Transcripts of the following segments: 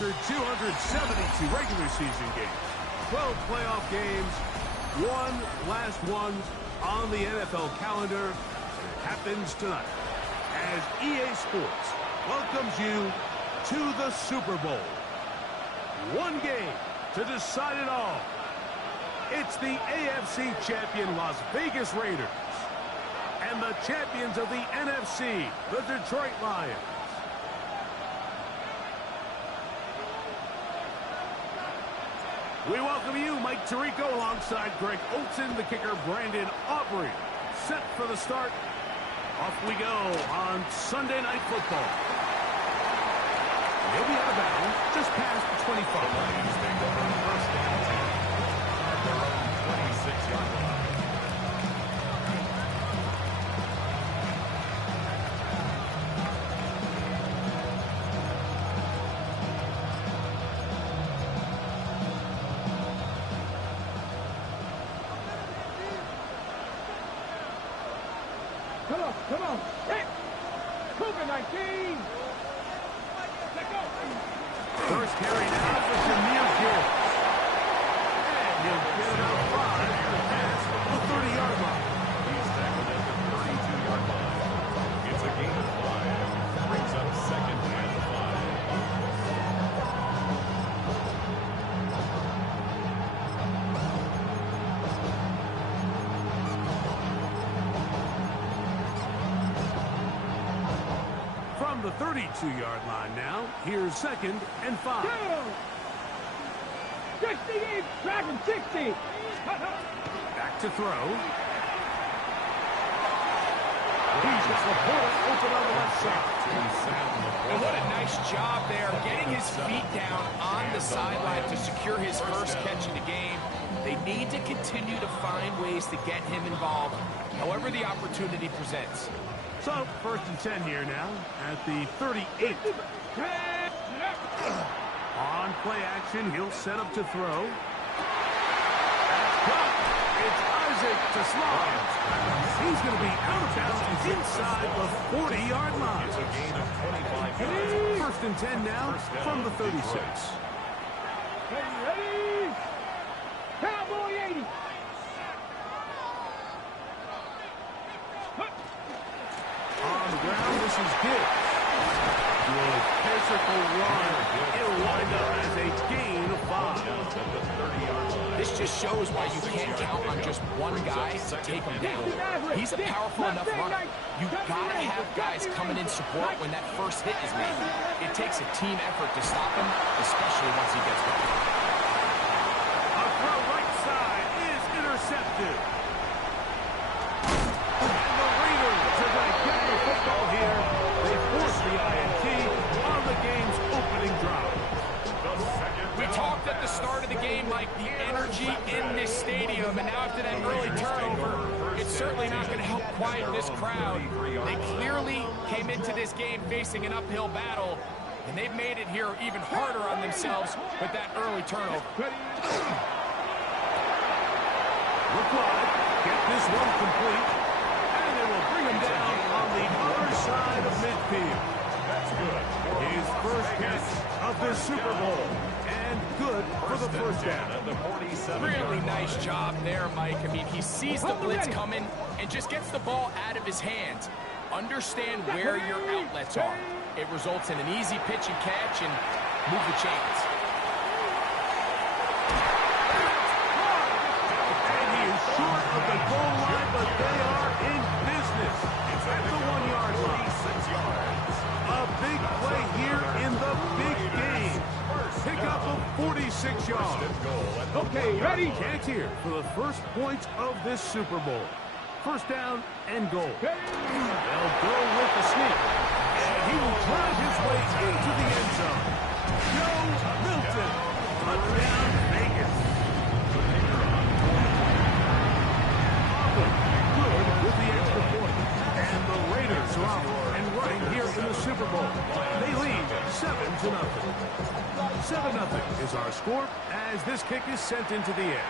after 272 regular season games, 12 playoff games, one last one on the NFL calendar, and it happens tonight as EA Sports welcomes you to the Super Bowl. One game to decide it all. It's the AFC champion Las Vegas Raiders and the champions of the NFC, the Detroit Lions. We welcome you, Mike Tirico, alongside Greg Olsen, the kicker, Brandon Aubrey. Set for the start. Off we go on Sunday Night Football. He'll be out of bounds just past the 25. First down at their own 26-yard line. Come on. Hit. COVID-19. Let go. First carry now for Shamir Gibbs. And he'll get about 5 to the pass from the 30-yard line. He's tackled at the 32-yard line. It's a gain of 5. Brings up second and 5. From the 32-yard line now, here's second and 5. 68, driving 60. Back to throw. He's got Laporta open on the left side. And what a nice job there, getting his feet down on the sideline to secure his first catch of the game. They need to continue to find ways to get him involved, however the opportunity presents. So, first and 10 here now at the 38. On play action, he'll set up to throw. That's caught. It's Isaac to Sloan. He's going to be out of bounds inside the 40-yard line. It's a gain of 25 yards. First and 10 now from the 36. Ready? Cowboy 80. On the ground, this is Gibbs. Good physical run. It'll wind up as a gain of 5. This just shows why you can't count on just one guy to take him down. He's a powerful enough runner. You've got to have guys coming in support when that first hit is made. It takes a team effort to stop him, especially once he gets going. A throw right side is intercepted. Here, they force the INT on the game's opening drive. We talked at the start of the game, Mike, the energy in this stadium, and now after that early turnover, it's certainly not going to help quiet this crowd. They clearly came into this game facing an uphill battle, and they've made it here even harder on themselves with that early turnover. Look wide, get this one complete, and they will bring him down on the other side of midfield. That's good. His first catch of the Super Bowl. And good for the first down. Really nice job there, Mike. I mean, he sees the blitz coming and just gets the ball out of his hands. Understand where your outlets are. It results in an easy pitch and catch and move the chains. And he is short of the goal line, but they are in business. It's at the 1-yard line. 6 yards. A big play here in the big game. Pickup of 46 yards. Okay, ready? Chance here for the first points of this Super Bowl. First down and goal. They'll go with the sneak. And he will drive his way into the end zone. Joe Milton. Touchdown, Vegas. Auburn good with the extra point. And the Raiders are off and running here in the Super Bowl. They lead 7-0. 7-0 is our score as this kick is sent into the air.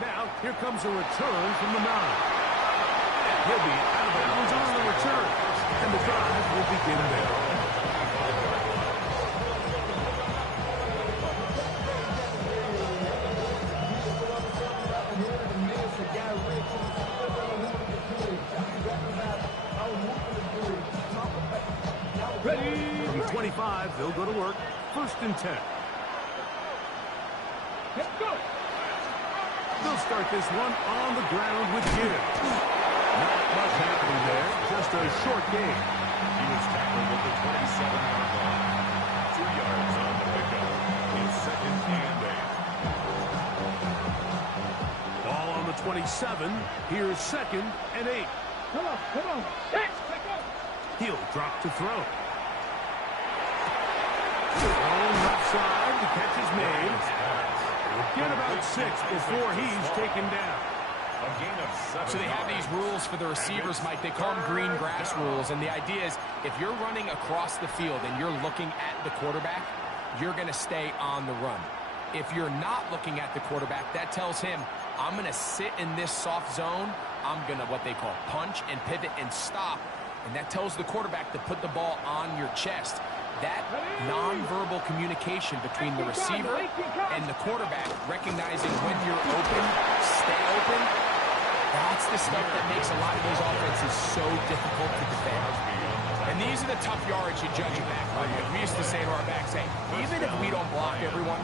Now, here comes a return from the 9. And he'll be out of bounds on the return. And the drive will begin there. 25, they'll go to work. First and 10. Let's go. They'll start this one on the ground with Gibbs. Not much happening there, just a short game. He was tackled at the 27-yard line. 2 yards on the pickup. It's second and 8. Ball on the 27. Here's second and 8. Come on, come on. Let's go. He'll drop to throw. Thrown left side. The catch is made. He'll get about 6 before he's taken down. A gain of 7. So they have these rules for the receivers, Mike. They call them green grass rules. And the idea is if you're running across the field and you're looking at the quarterback, you're going to stay on the run. If you're not looking at the quarterback, that tells him, I'm going to sit in this soft zone. I'm going to what they call punch and pivot and stop. And that tells the quarterback to put the ball on your chest. That nonverbal communication between the receiver and the quarterback, recognizing when you're open, stay open, that's the stuff that makes a lot of these offenses so difficult to defend. And these are the tough yards you judge it back by. Like we used to say to our backs, hey, even if we don't block everyone,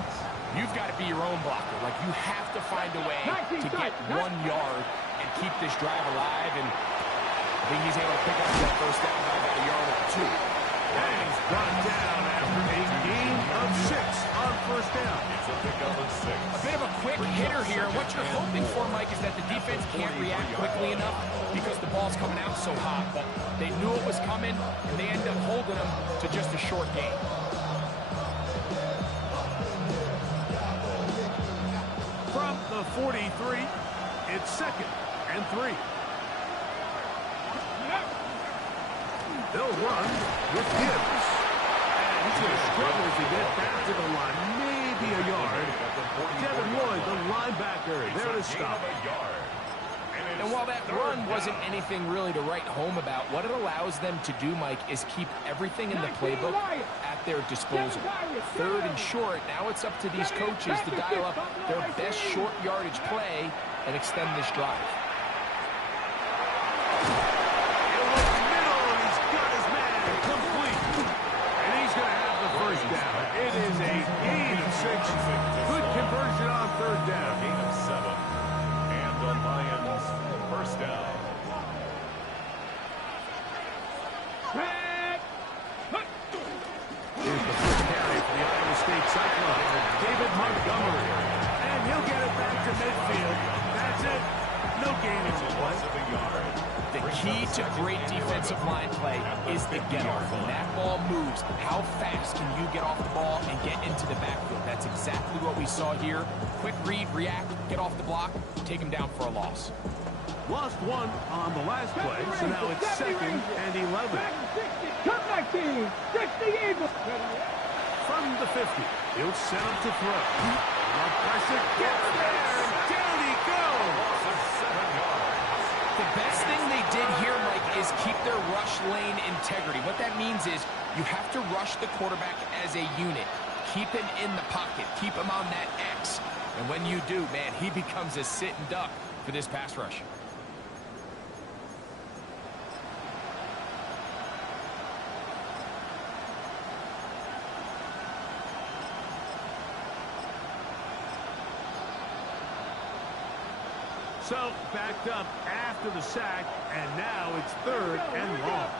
you've got to be your own blocker. Like you have to find a way to get 1 yard and keep this drive alive. And I think he's able to pick up that first down by about a yard or 2. And he's brought down after a gain of 6 on first down. It's a pickup of 6. A bit of a quick hitter here. What you're hoping for, Mike, is that the defense can't react quickly enough because the ball's coming out so hot. But they knew it was coming, and they end up holding them to just a short gain. From the 43, it's second and 3. They'll run with Gibbs. And he's going to struggle to get back to the line. Maybe a yard. Devin Lloyd, the linebacker, there to stop. And while that run wasn't anything really to write home about, what it allows them to do, Mike, is keep everything in the playbook at their disposal. Third and short, now it's up to these coaches to dial up their best short yardage play and extend this drive. It is a gain of 6. Good conversion on third down. Gain of 7. And the Lions first down. Here's the first carry for the Iowa State Cyclones. David Montgomery. And he'll get it back to midfield. That's it. No gain of 1 yard. The key to great defensive line play is the get-off. When that ball moves, how fast can you get off the ball and get into the backfield? That's exactly what we saw here. Quick read, react, get off the block, take him down for a loss. Lost 1 on the last play, so now it's second and 11. Come back, team. 60 Eagles. From the 50, he'll set up to throw. The pressure gets there, and down he goes. The best thing they did here, Mike, is keep their rush lane integrity. What that means is you have to rush the quarterback as a unit. Keep him in the pocket. Keep him on that X. And when you do, man, he becomes a sit and duck for this pass rush. So, backed up after the sack, and now it's third and long.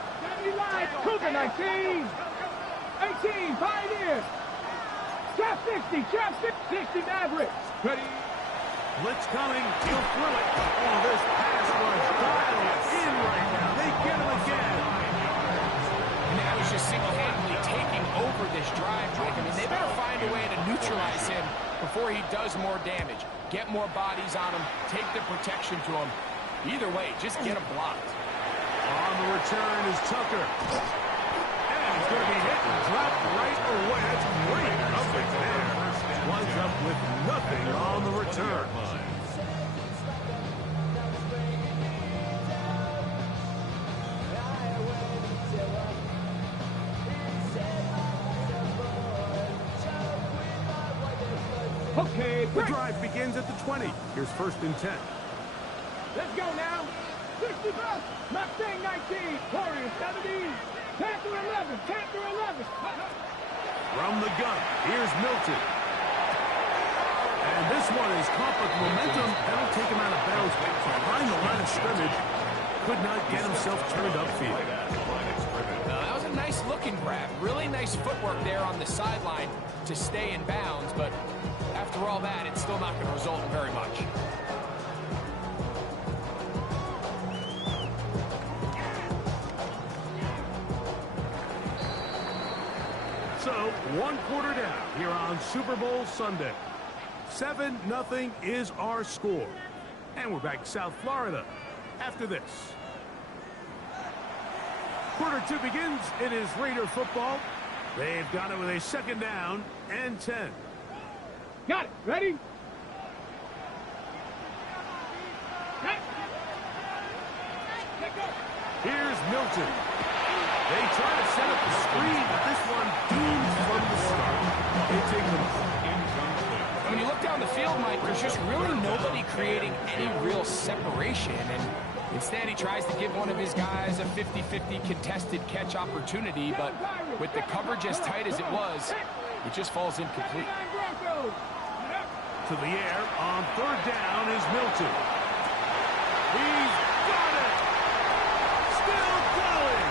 Cougar 19. 18, Pioneers. Trap 60, trap 60, Mavericks. Ready. Blitz coming, he'll throw it. Oh, this pass rush dialed in right now. They get him again. And now he's just single-handedly taking over this drive, Mike. I mean, they better find a way to neutralize him before he does more damage. Get more bodies on him, take the protection to him. Either way, just get him blocked. On the return is Tucker. And he's going to be hit and dropped right away. That's great coverage there. Winds up with nothing on the return. Okay, The drive begins at the 20. Here's first and 10. let's go now. 60 Mustang 19, Warriors 17, Panther 11, Panther 11. From the gun, here's Milton. And this one is caught with momentum. That'll take him out of bounds behind the line of scrimmage. Could not get himself turned upfield. That was a nice looking grab. Really nice footwork there on the sideline to stay in bounds, but after all that, it's still not going to result in very much. So, 1 quarter down here on Super Bowl Sunday. 7-0 is our score. And we're back South Florida after this. Quarter 2 begins. It is Raider football. They've got it with a 2nd down and 10. Got it. Ready? Here's Milton. They try to set up the screen, but this one doomed from the start. They take them. When you look down the field, Mike, there's just really nobody creating any real separation, and instead he tries to give one of his guys a 50-50 contested catch opportunity, but with the coverage as tight as it was, it just falls incomplete. To the air on 3rd down is Milton. He's got it. Still going.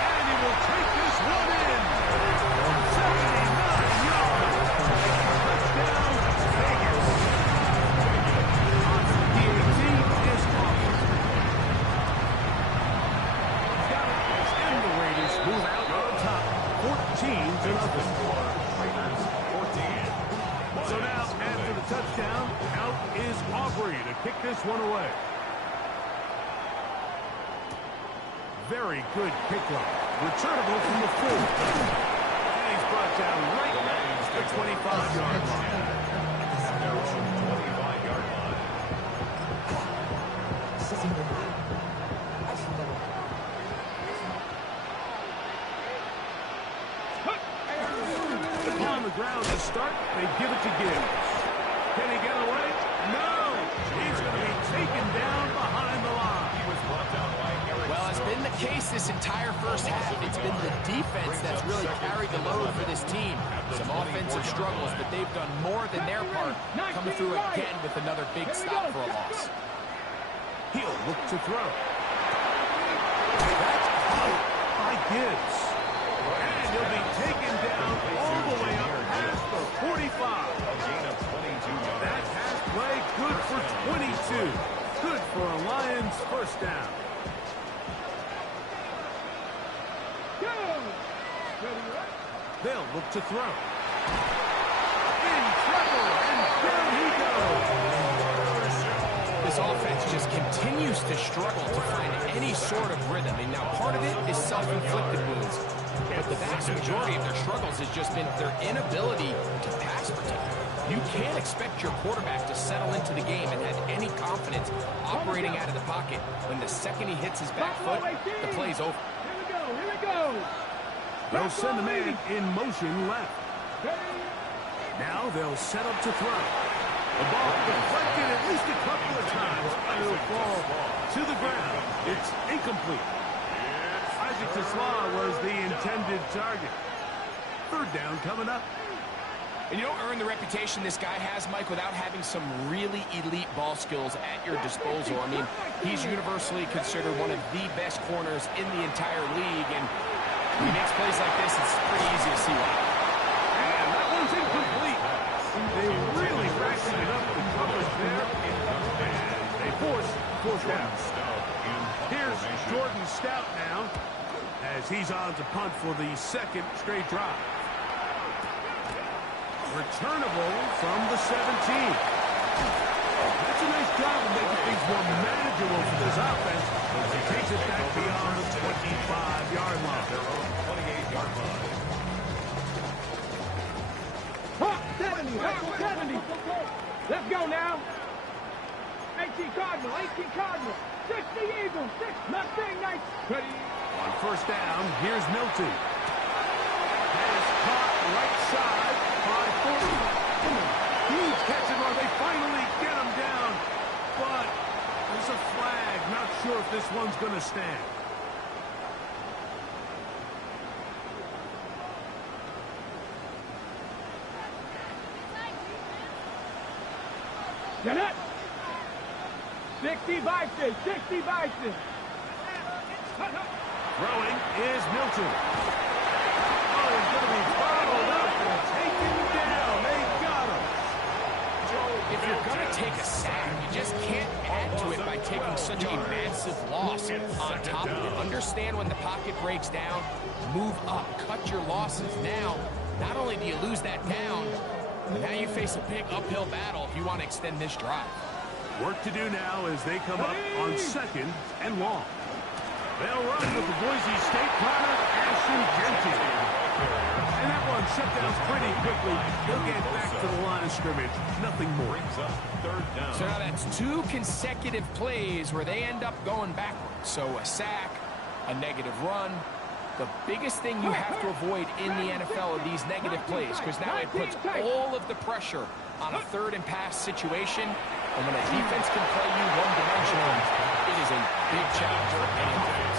And he will take this one in. 79 yards. Touchdown, Vegas. On to the PAT is Austin. Got it. And the Raiders move out on top. 14-0. So now, after the touchdown, out is Aubrey to kick this one away. Very good kickoff. Returnable from the 4. And he's brought down right at the 25-yard line. Their own 25-yard line. On the ground to start, they give it to Gibbs. Can he get away? No! He's going to be taken down behind the line. He was brought down by Eric. Well, it's been the case this entire first half. It's been the defense that's really carried the load for this team. Some offensive struggles, but they've done more than their part, coming through again with another big stop for a loss. He'll look to throw. That's caught by Gibbs. And he'll be taken down all the way up past the 45. A gain of 22 yards. That pass play good for 22. Good for a Lions first down. They'll look to throw. In trouble, and down he goes. This offense just continues to struggle to find any sort of rhythm. And now part of it is self-inflicted wounds. But the vast majority of their struggles has just been their inability to pass protect. You can't expect your quarterback to settle into the game and have any confidence operating out of the pocket when the second he hits his back foot, the play's over. Here we go. They'll send the man in motion left. Now they'll set up to throw. The ball deflected at least a couple of times, and it'll fall to the ground. It's incomplete. Isaac Tesla was the intended target. 3rd down coming up. And you don't earn the reputation this guy has, Mike, without having some really elite ball skills at your disposal. I mean, he's universally considered one of the best corners in the entire league, and when he makes plays like this, it's pretty easy to see why. And that one's incomplete. They really ratcheted it up with the coverage there. And they force 4th down. Here's Jordan Stout now, as he's on to punt for the 2nd straight drive. Returnable from the 17. That's a nice job of making things more manageable for this offense as he takes it back beyond the 25-yard line. Their own 28-yard line. 70. Let's go now. 18 Cardinal. 60 Eagles. 6-0. Nice. Ready. On 1st down, here's Milton. Has caught right side by 40. Huge catch and run. They finally get him down. But there's a flag. Not sure if this one's going to stand. Minute. 60 Bison, 60 Bison. Throwing is Milton. Oh, he's going to be bottled up and taken down. They got him. If you're going to take a sack, you just can't add to it by taking such a massive loss on top of it. Understand when the pocket breaks down, move up, cut your losses. Now, not only do you lose that down, but now you face a big uphill battle if you want to extend this drive. Work to do now as they come up on 2nd and long. They'll run with the Boise State product, Ashton Genty. And that one shut down pretty quickly. He'll get back to the line of scrimmage. Nothing more. So now that's 2 consecutive plays where they end up going backwards. So a sack, a negative run. The biggest thing you have to avoid in the NFL are these negative plays, because now it puts all of the pressure on a 3rd and pass situation. And when a defense can play you one-dimensional, it is a big challenge for any offense.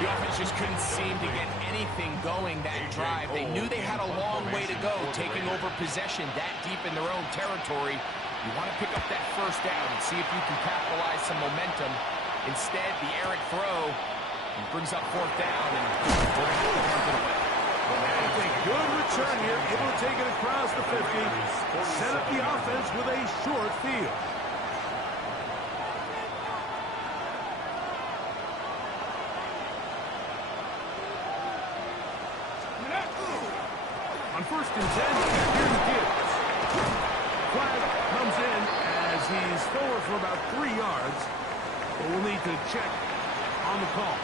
The offense just couldn't seem to get anything going that drive. They knew they had a long way to go, taking over possession that deep in their own territory. You want to pick up that 1st down and see if you can capitalize some momentum. Instead, the errant throw brings up 4th down, and they're able to punt it away. It's a good return here, able to take it across the 50, set up the offense with a short field. On 1st and 10, here's Gibbs. Flag comes in as he's forward for about 3 yards, but we'll need to check on the call.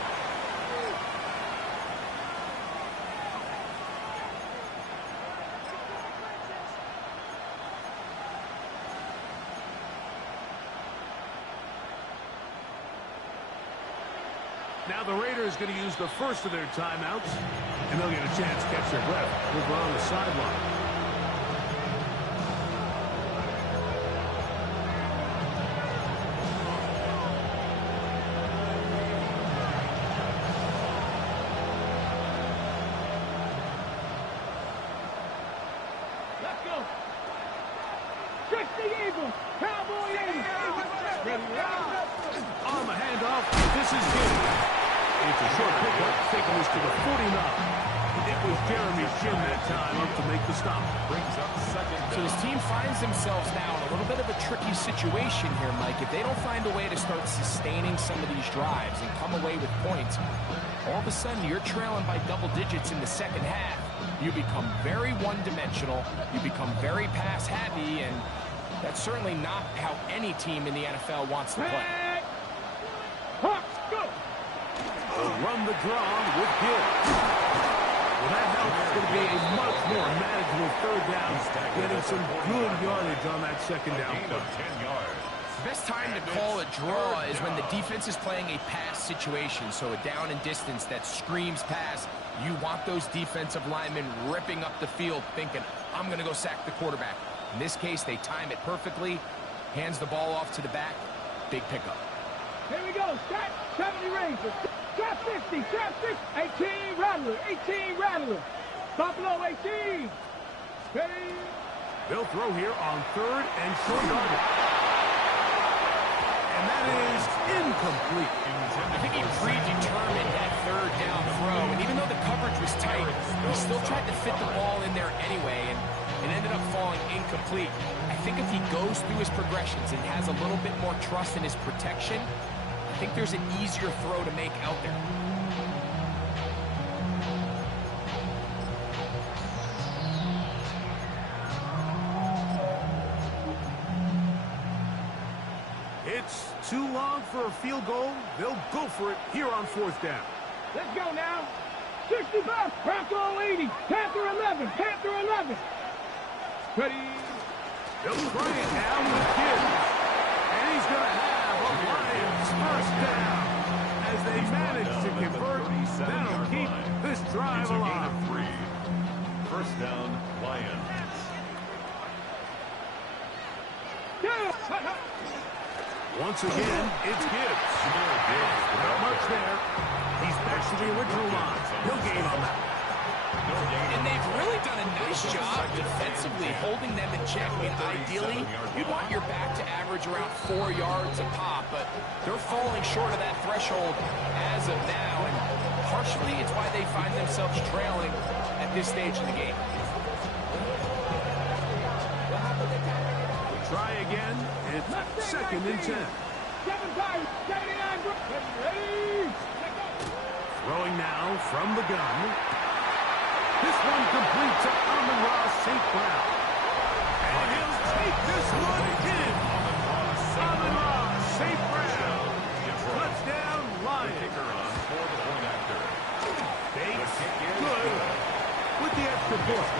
Now the Raiders going to use the first of their timeouts, and they'll get a chance to catch their breath over on the sideline. Let's go. 60 Eagles. Cowboy Eagles. On the handoff, this is Gibbs. It's a short pickup, taking us to the 49. It was Jeremy Shinn that time up to make the stop. Brings up 2nd down. So his team finds themselves now in a little bit of a tricky situation here, Mike. If they don't find a way to start sustaining some of these drives and come away with points, all of a sudden you're trailing by double digits in the 2nd half. You become very one-dimensional. You become very pass-happy, and that's certainly not how any team in the NFL wants to play. Hawks, go. Run the draw with Gibbs. Well, that helps. It's going to be a much more manageable 3rd down, getting some good yardage on that 2nd down play. 10 yards. The best time to call a draw is when the defense is playing a pass situation, so a down and distance that screams pass. You want those defensive linemen ripping up the field thinking, I'm going to go sack the quarterback. In this case, they time it perfectly, hands the ball off to the back, big pickup. Here we go. Start 70 Rangers. Trap 50. Trap 6. 18 Rattler. 18 Rattler. Buffalo 18. Ready. They'll throw here on 3rd and short yardage. And that is incomplete. I think he predetermined that 3rd down throw, and even though the coverage was tight, he still tried to fit the ball in there anyway, and it ended up falling incomplete. I think if he goes through his progressions and has a little bit more trust in his protection, I think there's an easier throw to make out there. It's too long for a field goal. They'll go for it here on 4th down. Let's go now. 65. Bronco 80. Panther 11. Panther 11. Ready. They'll try it now with Gibbs. And he's going to have a Lions 1st down. As they manage to convert, that'll keep this drive alive. 1st down, Lions. Once again, it's Gibbs. Not much there. He's back to the original line. No gain on that. And they've really done a nice job defensively, holding them in check. I mean, ideally, you'd want your back to average around 4 yards a pop, but they're falling short of that threshold as of now, and partially it's why they find themselves trailing at this stage in the game. Try again. It's 2nd and 10. 79, ready? Throwing now from the gun. This one complete to Amon-Ra St. Brown. And he'll take this one in. Amon-Ra St. Brown. Touchdown, Lions. Bates, good with the extra point.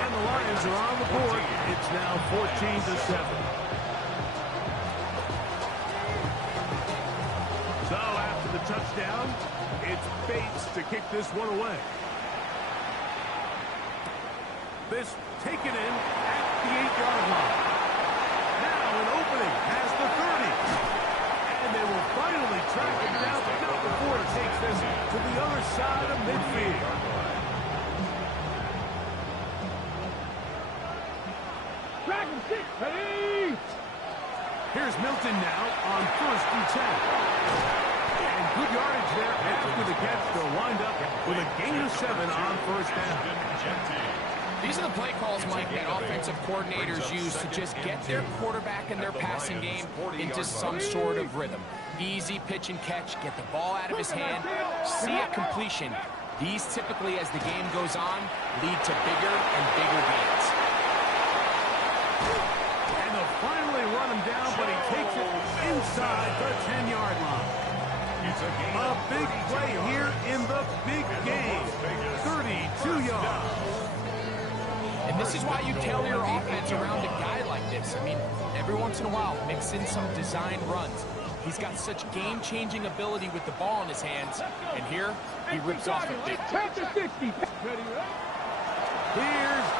And the Lions are on the board. It's now 14-7. So after the touchdown, it's Bates to kick this one away. This taken in at the 8-yard line. Now an opening has the 30. And they will finally track him down, but not before it takes this to the other side of midfield. Dragon 6, ready? Here's Milton now on 1st and 10. And good yardage there after the catch. They'll wind up with a gain of 7 on 1st down. These are the play calls, Mike, that offensive coordinators use to just get their quarterback and their passing game into some sort of rhythm. Easy pitch and catch, get the ball out of his hand, see a completion. These typically, as the game goes on, lead to bigger and bigger gains. And they'll finally run him down, but he takes it inside the 10-yard line. A big play here in the big game. 32 yards. And this is why you tailor your offense around a guy like this. I mean, every once in a while, mix in some design runs. He's got such game-changing ability with the ball in his hands. And here, he rips off a big. Here's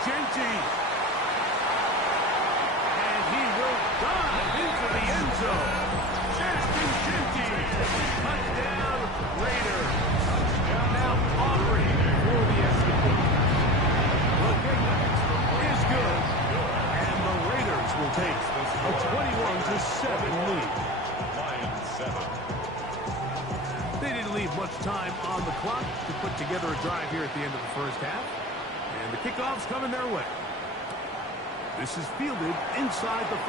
Genty. And he will dive into the end zone. Ashton Genty. Touchdown, Raiders. Now Aubrey for the escape. The kick is good. And the Raiders will take a 21-7 lead. They didn't leave much time on the clock to put together a drive here at the end of the first half. And the kickoff's coming their way. This is fielded inside the 5.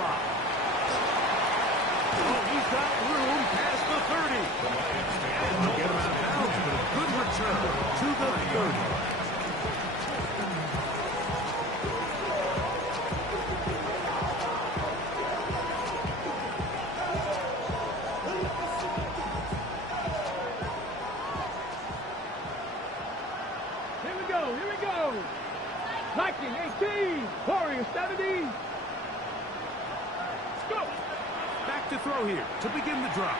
Oh, he's got room past the 30. And they'll get him out of bounds, but a good return to the 30. Here we go. Viking 18, Warrior 70. Go. Back to throw here to begin the drive.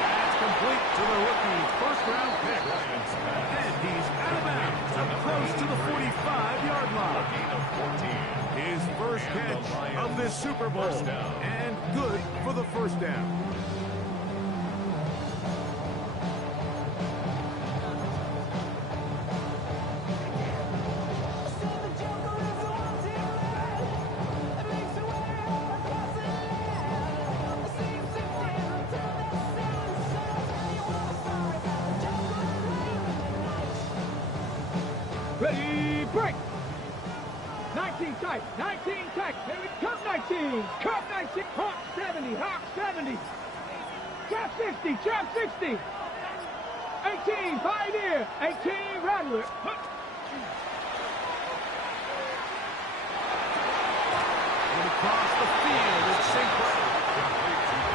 That's complete to the rookie first-round pick. And he's out of bounds and close to the 45-yard line. His first catch of this Super Bowl. And good for the first down. Ready, break. 19 tight, 19 tight. Here we come, 19. Come 19. Hawk 70, Hawk 70. Trap 60, trap 60. 18, Pioneer. 18, Rattler. And across the field, it's St. Brown.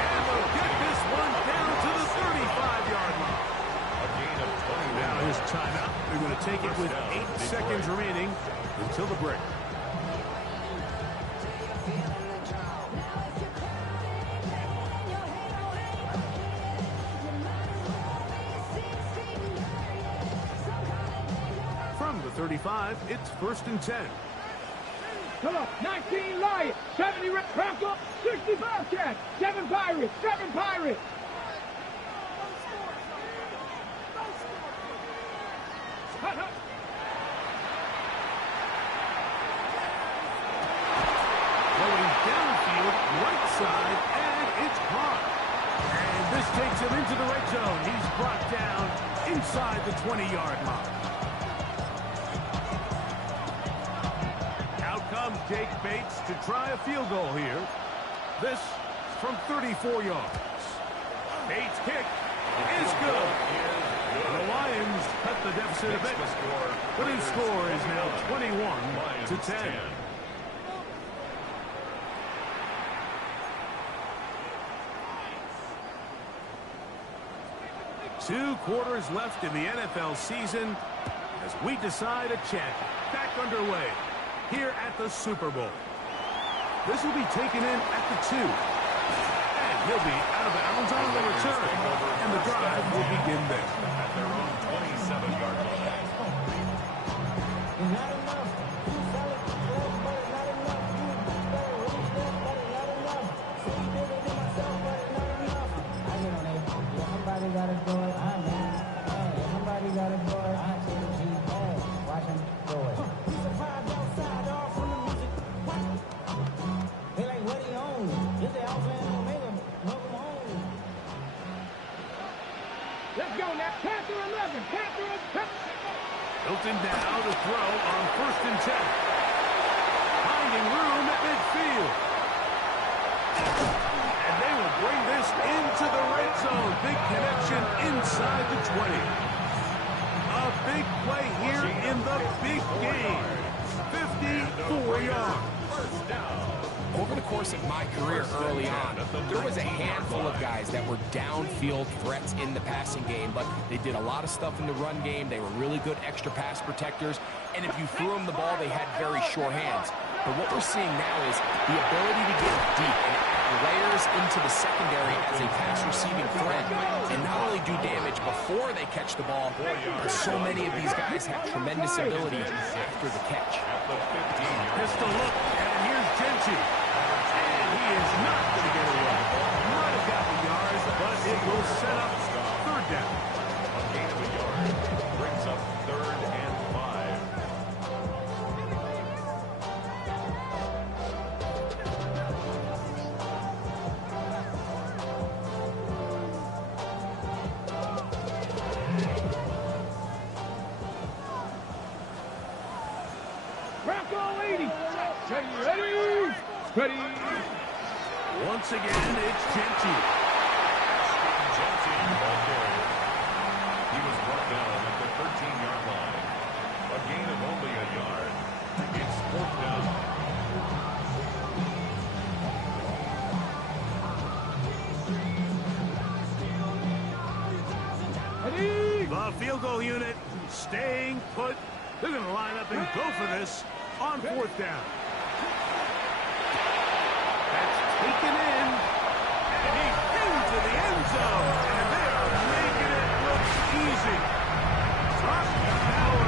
And they'll get this one down to the 35-yard line. Now his timeout. They're going to take it with 8 seconds remaining until the break. From the 35, it's 1st and 10. Come on, 19 Lions, 70 Bronco, 65 Cats, 7 Pirates, 7 Pirates. takes him into the red zone. He's brought down inside the 20-yard line. Out comes Jake Bates to try a field goal here. This from 34 yards. Bates' kick is good. The Lions cut the deficit a bit, but his score is now 21-10. Two quarters left in the NFL season as we decide a champion. Back underway here at the Super Bowl. This will be taken in at the 2. And he'll be out of bounds on the return. And the drive will begin there. At their own 27-yard line. Somebody gotta do it. Somebody gotta do it. I say the G bad. Watch him do it. He's surprised outside off from the music. They like what he owns. If they outland Omega, welcome home. Let's go now. Panther 11. Panther 11. Hilton now to throw on 1st and 10. Finding room at midfield. And they will bring this into the red zone. Big connection inside the 20. A big play here in the big game. 54 yards. First down. Over the course of my career early on, there was a handful of guys that were downfield threats in the passing game, but they did a lot of stuff in the run game. They were really good extra pass protectors, and if you threw them the ball, they had very sure hands. But what we're seeing now is the ability to get deep and add layers into the secondary as a pass-receiving threat, and not only do damage before they catch the ball, but so many of these guys have tremendous ability after the catch. Pistol look, and here's Genty. And he is not going to get away. Might have got the yards, but it will set up 3rd down. A gain of a yard brings up 3rd and 5. Rocco 80. Ready? Ready. Once again, it's Genty. Genty, ball carrier. He was brought down at the 13-yard line. A gain of only a yard. It's 4th down. Ready. The field goal unit staying put. They're going to line up and go for this on 4th down. That's taken in. And he's into the end zone. And they are making it look easy. Touchdown,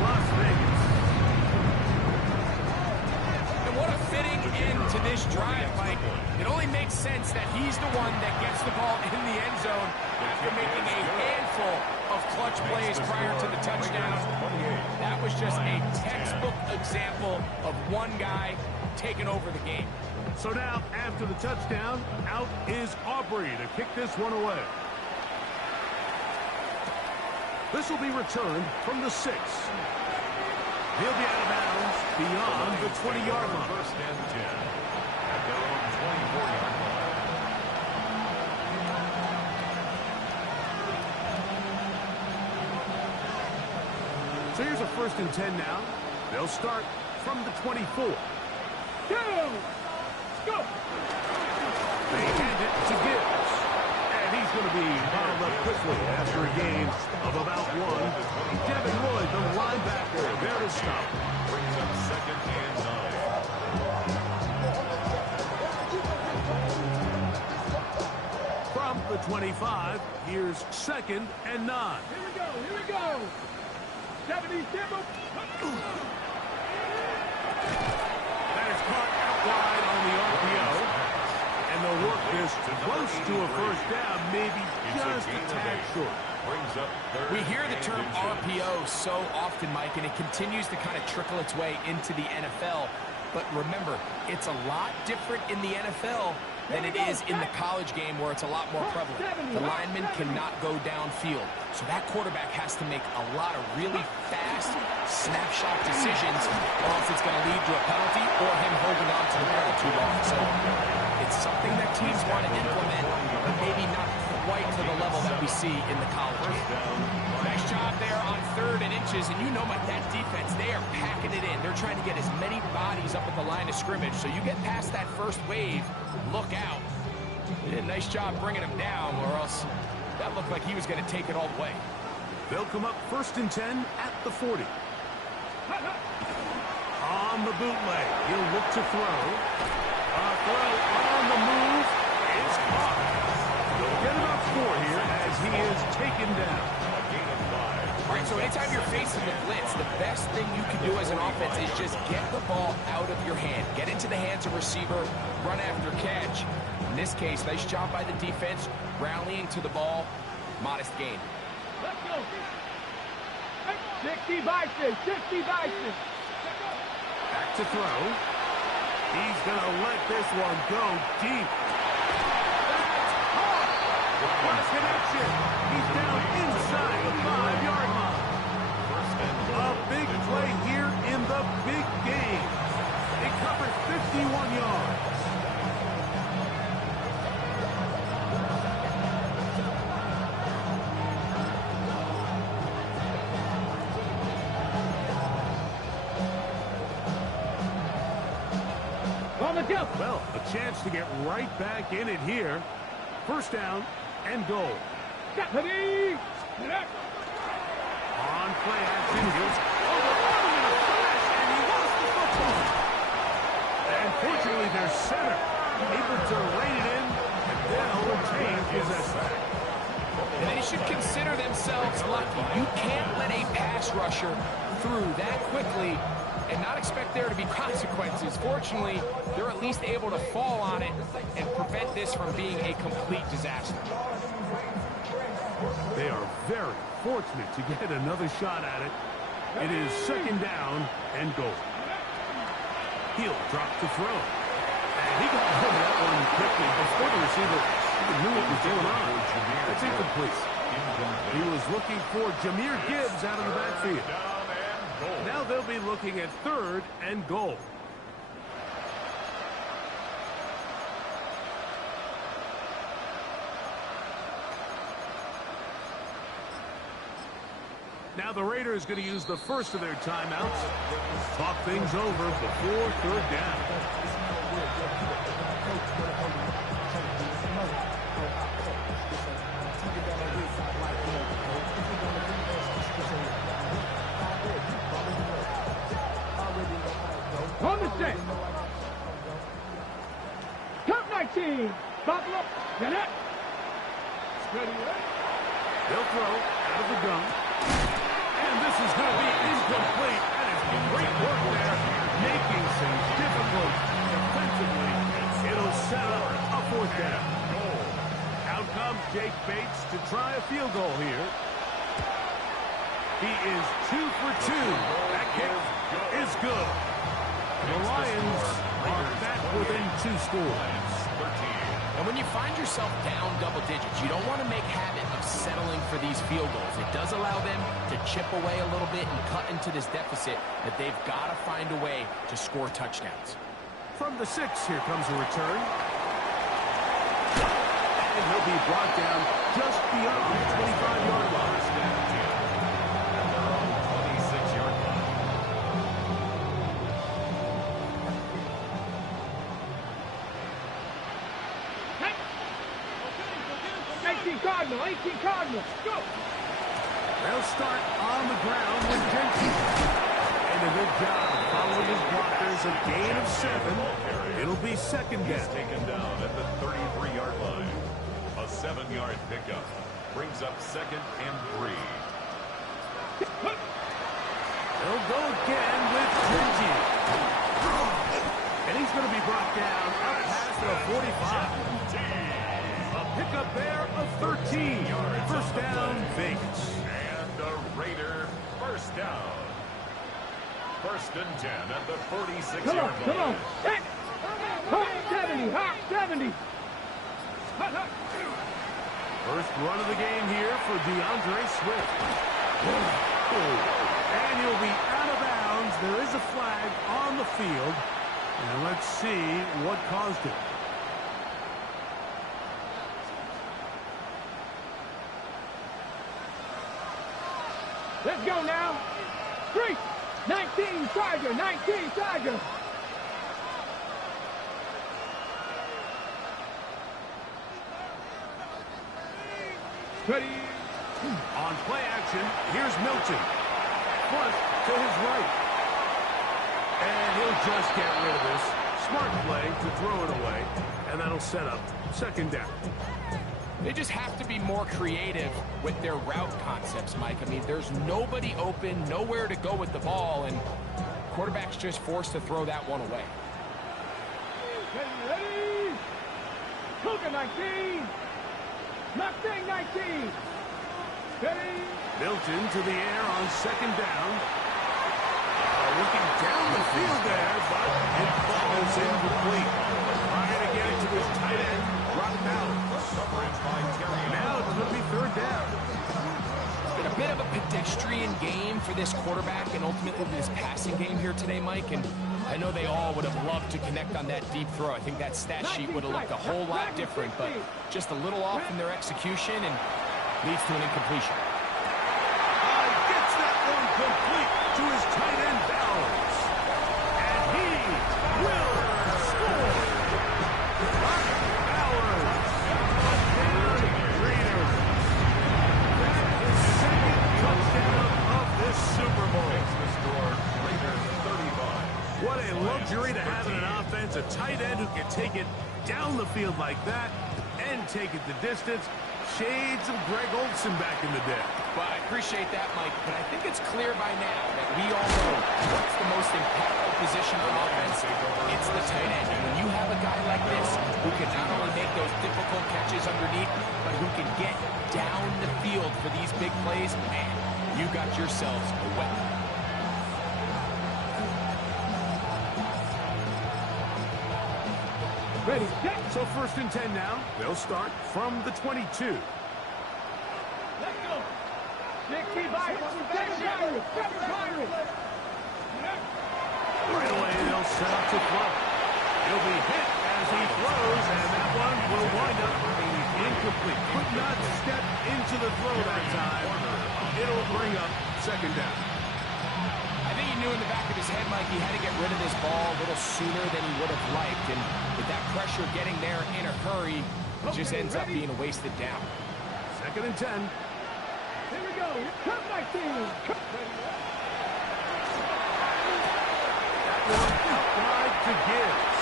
Las Vegas. And what a fitting end to this drive, Mike. It only makes sense that he's the one that gets the ball in the end zone after making a handful of clutch plays prior to the touchdown. That was just a textbook example of one guy taking over the game. So now, after the touchdown, out is Aubrey to kick this one away. This will be returned from the 6. He'll be out of bounds beyond the 20-yard line. 1st and 10. At their own 24-yard line. So here's a 1st and 10 now. They'll start from the 24. Go. Go. They hand it to Gibbs. And he's going to be bottled up quickly after a gain of about 1. Devin Lloyd, the linebacker, there to stop. Brings up 2nd and 9. From the 25, here's 2nd and 9. Here we go. Here we go. 70 Dimble. That is caught out wide on the RPO. And they'll work this close to a 1st down, maybe just a tad short. Brings up 3rd. We hear the term and inches. RPO so often, Mike, and it continues to kind of trickle its way into the NFL. But remember, it's a lot different in the NFL than it is in the college game where it's a lot more prevalent. The lineman cannot go downfield. So that quarterback has to make a lot of really fast snapshot decisions, or else it's going to lead to a penalty or him holding on to the ball too long. So it's something that teams want to implement, but maybe not quite to the level that we see in the college game. Nice job there on 3rd and inches, and you know that defense, they are packing it in. They're trying to get as many bodies up at the line of scrimmage. So you get past that first wave, look out. They did a nice job bringing him down, or else that looked like he was going to take it all the way. They'll come up 1st and 10 at the 40. On the bootleg, he'll look to throw. A throw on the move is caught. They'll get about 4 here as he is taken down. All right, so anytime you're facing the blitz, the best thing you can do as an offense is just get the ball out of your hand. Get into the hands of receiver, run after catch. In this case, nice job by the defense, rallying to the ball, modest gain. Let's go. 60 Bison, 60 Bison. Back to throw. He's going to let this one go deep. What a connection. He's down inside the 5-yard line. A big play here in the big game. They covered 51 yards. Well, a chance to get right back in it here. 1st down and goal. Stephanie! On play action, he's overrunning in a flash, and he lost the football. And fortunately, their center able to rein it in, and they'll retain possession. And they should consider themselves lucky. You can't let a pass rusher through that quickly and not expect there to be consequences. Fortunately, they're at least able to fall on it and prevent this from being a complete disaster. They are very fortunate to get another shot at it. It is 2nd down and goal. He'll drop to throw. And he got hold of that one quickly before the receiver even knew what was going on. That's incomplete. He was looking for Jahmyr Gibbs out of the backfield. Now they'll be looking at 3rd and goal. Now the Raiders going to use the first of their timeouts. Talk things over before 3rd down. On the set. Top 19. Buffalo. Get it. They'll throw out of the gun. And this is going to be incomplete. That is great work there, making things difficult defensively. It'll set up a 4th down. Out comes Jake Bates to try a field goal here. He is 2 for 2. That kick is good. The Lions are back within 2 scores. And when you find yourself down double digits, you don't want to make habit of settling for these field goals. It does allow them to chip away a little bit and cut into this deficit, but they've got to find a way to score touchdowns. From the 6, here comes a return. And he'll be brought down just beyond the 25-yard line. 26-yard line. 18 Cardinal, 18 Cardinal. Go. They'll start on the ground with Jenkins. And a good job following his blockers. A gain of 7. It'll be 2nd down. Taken down at the 33-yard line. A 7-yard pickup brings up 2nd and 3. They'll go again with Jenkins. And he's going to be brought down up past the 45. A pickup there of 13. 1st down, Vegas. And a Raider 1st down. 1st and 10 at the 46-yard line. Come on. Hawk 70, Hawk 70. First run of the game here for DeAndre Swift. And he'll be out of bounds. There is a flag on the field. And let's see what caused it. Let's go now. 3, 19, Tiger, 19, Tiger. Ready. On play action, here's Milton. Flush to his right. And he'll just get rid of this. Smart play to throw it away. And that'll set up second down. They just have to be more creative with their route concepts, Mike. I mean, there's nobody open, nowhere to go with the ball, and quarterback's just forced to throw that one away. Ready. Cougar 19. Mustang 19. Ready. Milton to the air on second down. Looking down the field there, but it falls incomplete. Trying to get it to his tight end, Rock Ballard. Now it's going to be third down. It's been a bit of a pedestrian game for this quarterback and ultimately this passing game here today, Mike. And I know they all would have loved to connect on that deep throw. I think that stat sheet would have looked a whole lot different, but just a little off in their execution and leads to an incompletion. Gets that one complete to his tight end, Bowers. And he will score. Rock Bowers. That is second touchdown of this Super Bowl. Makes the score Raiders 35. What a luxury to have in an offense, a tight end who can take it down the field like that and take it the distance. Shades of Greg Olsen back in the day. Well, I appreciate that, Mike, but I think it's clear by now that we all know what's the most impactful position on offense. It's the tight end. And when you have a guy like this who can not only make those difficult catches underneath, but who can get down the field for these big plays, man, you got yourselves a weapon. Ready, set. So first and 10 now. They'll start from the 22. Let's go. 60 by 7 Right away, they'll set up to throw. He'll be hit as he throws, and that one will wind up incomplete. Could not step into the throw that time. It'll bring up second down. I think he knew in the back of his head, Mike, he had to get rid of this ball a little sooner than he would have liked. And with that pressure getting there in a hurry, it just ends up being a wasted down. Second and 10. Here we go. Come my team. Out wide to Gibbs.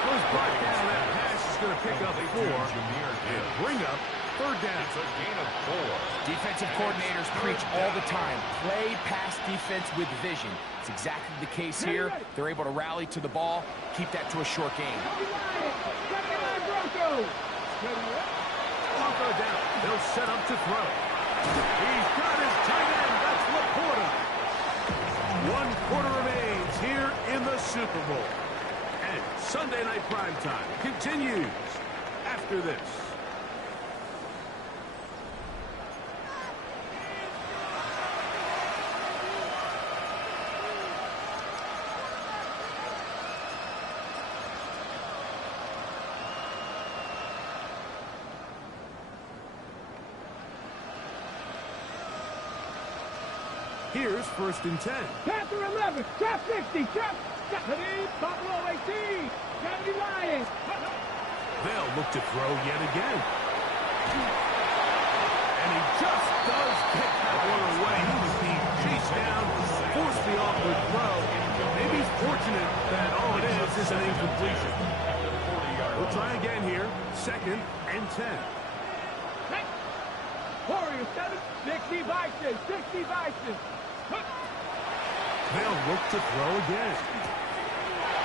Goes brought down. That pass is going to pick up 4 and bring up third down. It's a gain of 4. Defensive coordinators preach all the time, play pass defense with vision. It's exactly the case here. They're able to rally to the ball, keep that to a short game. On third down, they'll set up to throw. He's got his tight end. That's Laporta. 1 quarter remains here in the Super Bowl. And Sunday Night Primetime continues after this. Here's first and 10. Panther 11, trap 60, trap 70, Buffalo 18, 70 Lions. They'll look to throw yet again. And he just does kick that one away. He was being chased down, forced the awkward throw. Maybe he's fortunate that all it is an incompletion. We'll try again here. Second and 10. Warriors 7, 60 Bison, 60 Bison. They'll look to throw again.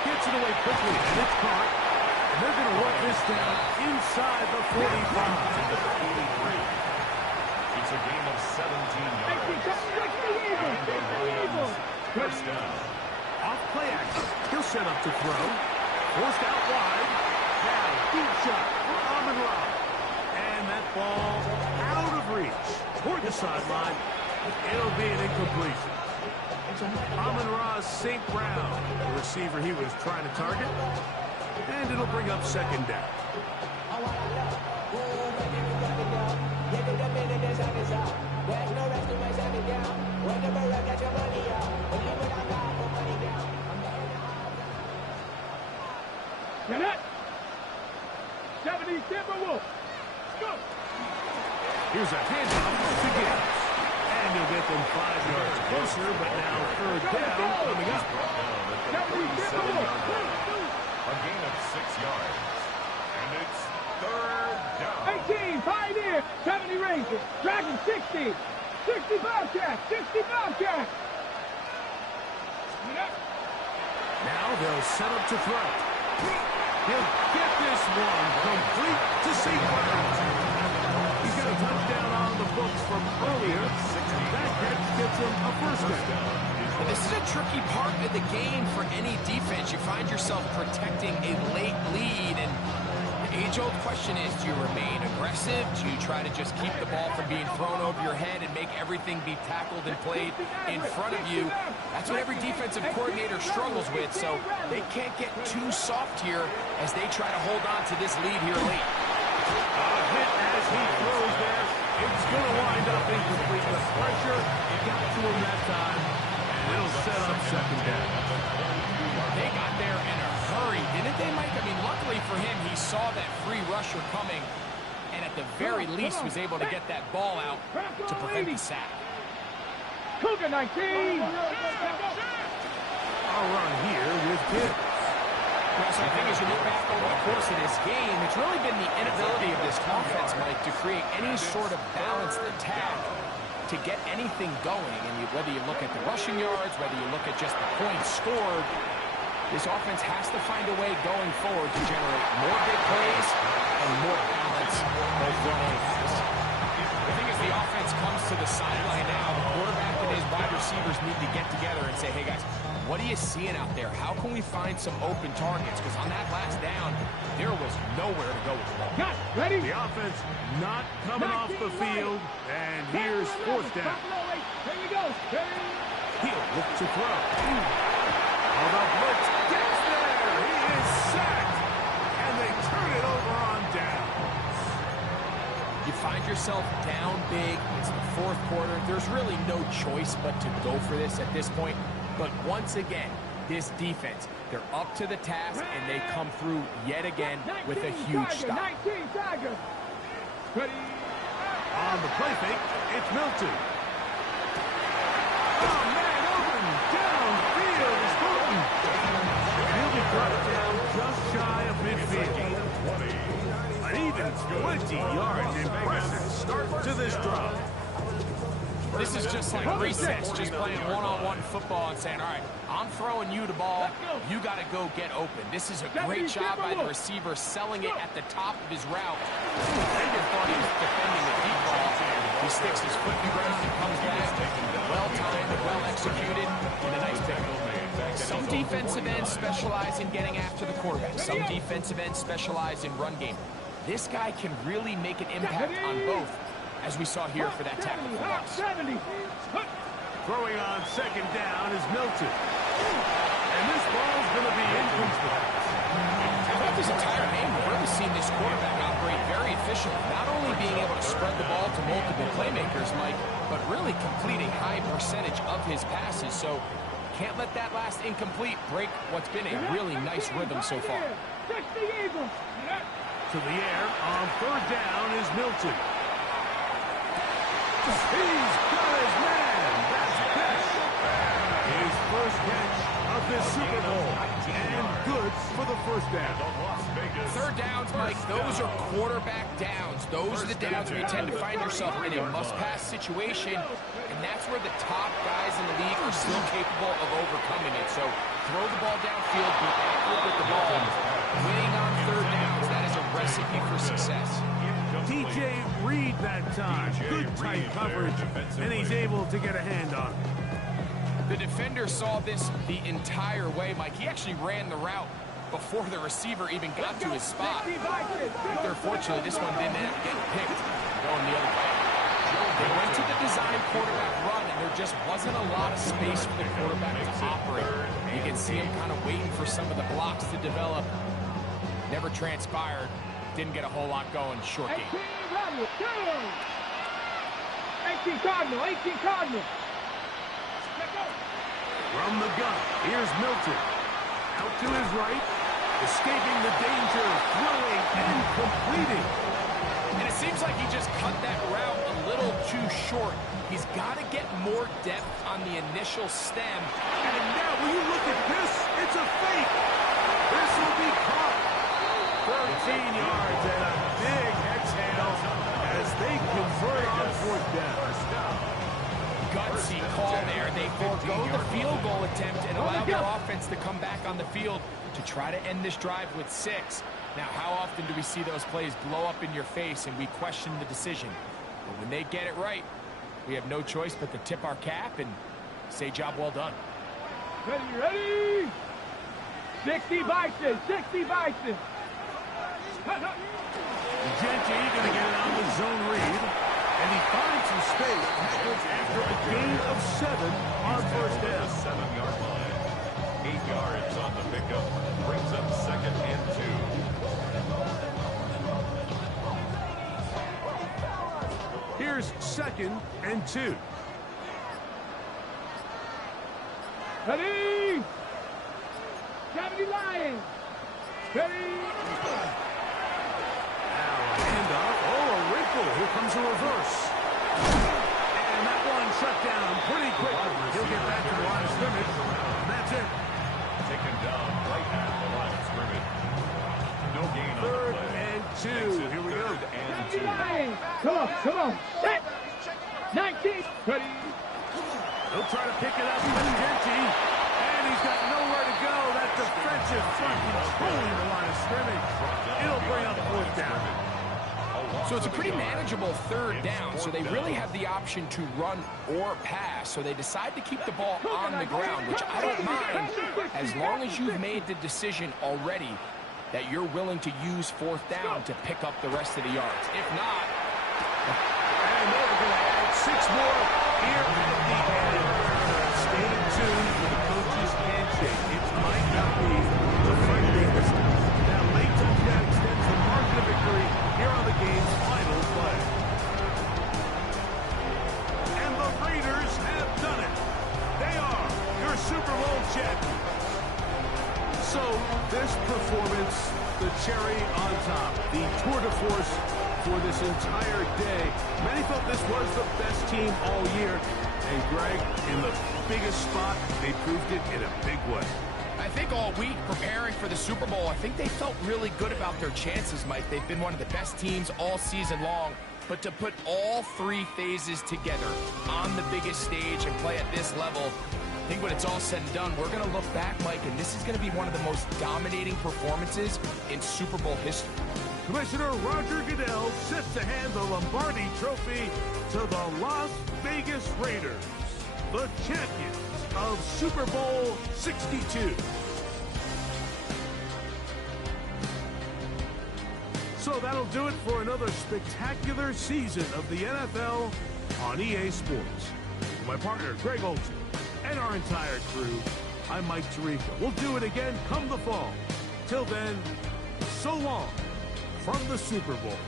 Gets it away quickly, and it's caught. And they're going to work this down inside the 45. It's a gain of 17 yards. First down. Off play action. He'll set up to throw. Forced out wide. Now, deep shot for Amon-Ra. ball out of reach toward the sideline. It'll be an incompletion. Amon-Ra St. Brown, the receiver he was trying to target. And it'll bring up second down. Get it. 70 Timberwolves. Go. Here's a handoff to Gibbs. And he'll get them 5 yards closer, but now third down coming up. 70 Timberwolves. A gain of 6 yards. And it's third down. 18, Pioneer. 70 Rangers. Dragon 60. 60 Bobcats. 60 Bobcats. Now they'll set up to throw. He'll get this one complete to St. Brown. He's got a touchdown on the books from earlier. That catch gets him a first down. And this is a tricky part of the game for any defense. You find yourself protecting a late lead, and the age-old question is, do you remain aggressive? Do you try to just keep the ball from being thrown over your head and make everything be tackled and played in front of you? That's what every defensive coordinator struggles with, so they can't get too soft here as they try to hold on to this lead here late. A hit as he throws there. It's going to wind up incomplete. The pressure got to him that time, and it'll set up second down. They got there in a hurry, didn't they, Mike? I mean, luckily for him, he saw that free rusher coming, and at the very least was able to get that ball out to prevent the sack. Cougar 19. I'll run here with Gibbs. Well, so I think as you look back over the course of this game, it's really been the inability of this offense, Mike, to create any sort of balanced attack to get anything going. And whether you look at the rushing yards, whether you look at just the points scored, this offense has to find a way going forward to generate more big plays and more balance both run and pass. The thing is, the offense comes to the sideline now. The quarterback and his wide receivers need to get together and say, hey, guys, what are you seeing out there? How can we find some open targets? Because on that last down, there was nowhere to go with the ball. Got ready. The offense not coming off the field, and here's fourth down. There you go. He'll look to throw. Oh, the blitz gets there. He is sacked, and they turn it over on downs. You find yourself down big. It's the fourth quarter. There's really no choice but to go for this at this point. But once again, this defense, they're up to the task, and they come through yet again with a huge stop. 19 Tiger. Ready. On the play fake, it's Milton. Oh, man, open downfield is Milton. He'll be brought down just shy of midfield. An even 20 yards in position start to this drive. This is just like recess, just playing one-on-one football and saying, all right, I'm throwing you the ball. You got to go get open. This is a great job by the receiver selling it at the top of his route. The defender thought he was defending the deep ball. He sticks his foot in the ground and comes back. Well-timed, well-executed, and a nice pick. Some defensive ends specialize in getting after the quarterback. Some defensive ends specialize in run game. This guy can really make an impact on both, as we saw here for that tackle for loss. Throwing on second down is Milton. And this ball's going to be incomplete. Throughout this entire game, we've really seen this quarterback operate very efficiently, not only being able to spread the ball to multiple playmakers, Mike, but really completing high percentage of his passes. So can't let that last incomplete break what's been a really nice rhythm so far. To the air on third down is Milton. He's got his man. That's Pesh. His first catch of this Super Bowl. And good for the first down. Third downs, Mike, those are quarterback downs. Those are the downs where you tend to find yourself in a must-pass situation, and that's where the top guys in the league are still capable of overcoming it. So throw the ball downfield, be accurate with the ball. Winning on third downs, that is a recipe for success. DJ Reed that time. Good tight coverage, and he's able to get a hand on it. The defender saw this the entire way, Mike. He actually ran the route before the receiver even got to his spot. Unfortunately, this one didn't get picked. going the other way. They went to the design quarterback run, and there just wasn't a lot of space for the quarterback to operate. You can see him kind of waiting for some of the blocks to develop. Never transpired. Didn't get a whole lot going. Short game. 18 Cardinal, 18 Cardinal. From the gun, here's Milton. Out to his right, escaping the danger, throwing and completing. And it seems like he just cut that route a little too short. He's got to get more depth on the initial stem. And now, will you look at this? It's a fake. This will be caught. 13 yards and a big exhale as they convert on fourth down. Gutsy call there. They forego the field goal attempt and allow their offense to come back on the field to try to end this drive with 6. Now, how often do we see those plays blow up in your face and we question the decision? But when they get it right, we have no choice but to tip our cap and say job well done. Ready, ready. 60 Bison, 60 Bison. Gentry going to get it on the zone read, and he finds some space after a gain of 7 on first down. 7-yard line. 8 yards on the pickup. Brings up 2nd and 2. Here's 2nd and 2. Ready. 70 Lions. Ready. Handoff. Oh, a wrinkle. Here comes a reverse. And that one shut down pretty quickly. He'll get back to the line of scrimmage. And that's it. Taken down right at the line of scrimmage. No gain on the 3rd play. and 2. Here we go. 70 Lions. Come on, come on. Set. 19. Ready. He'll try to pick it up with Gentry. And he's got nowhere to go. That defensive front controlling the line of scrimmage. It'll bring up fourth down. So it's a pretty manageable 3rd down, so they really have the option to run or pass, so they decide to keep the ball on the ground, which I don't mind as long as you've made the decision already that you're willing to use 4th down to pick up the rest of the yards. If not... And they're going to add 6 more here at the end. Stay tuned for the coach's handshake. It might not be the friendliest. Now, late touchdown extends the margin of victory here on the game's final play. And the Raiders have done it. They are your Super Bowl champions. So, this performance, the cherry on top, the tour de force for this entire day. Many thought this was the best team all year. And Greg, in the biggest spot, they proved it in a big way. I think all week preparing for the Super Bowl, I think they felt really good about their chances, Mike. They've been one of the best teams all season long. But to put all 3 phases together on the biggest stage and play at this level, I think when it's all said and done, we're going to look back, Mike, and this is going to be one of the most dominating performances in Super Bowl history. Commissioner Roger Goodell set to hand the Lombardi Trophy to the Las Vegas Raiders, the champions of Super Bowl 62. So that'll do it for another spectacular season of the NFL on EA Sports. For my partner, Greg Olson, and our entire crew, I'm Mike Tirico. We'll do it again come the fall. Till then, so long from the Super Bowl.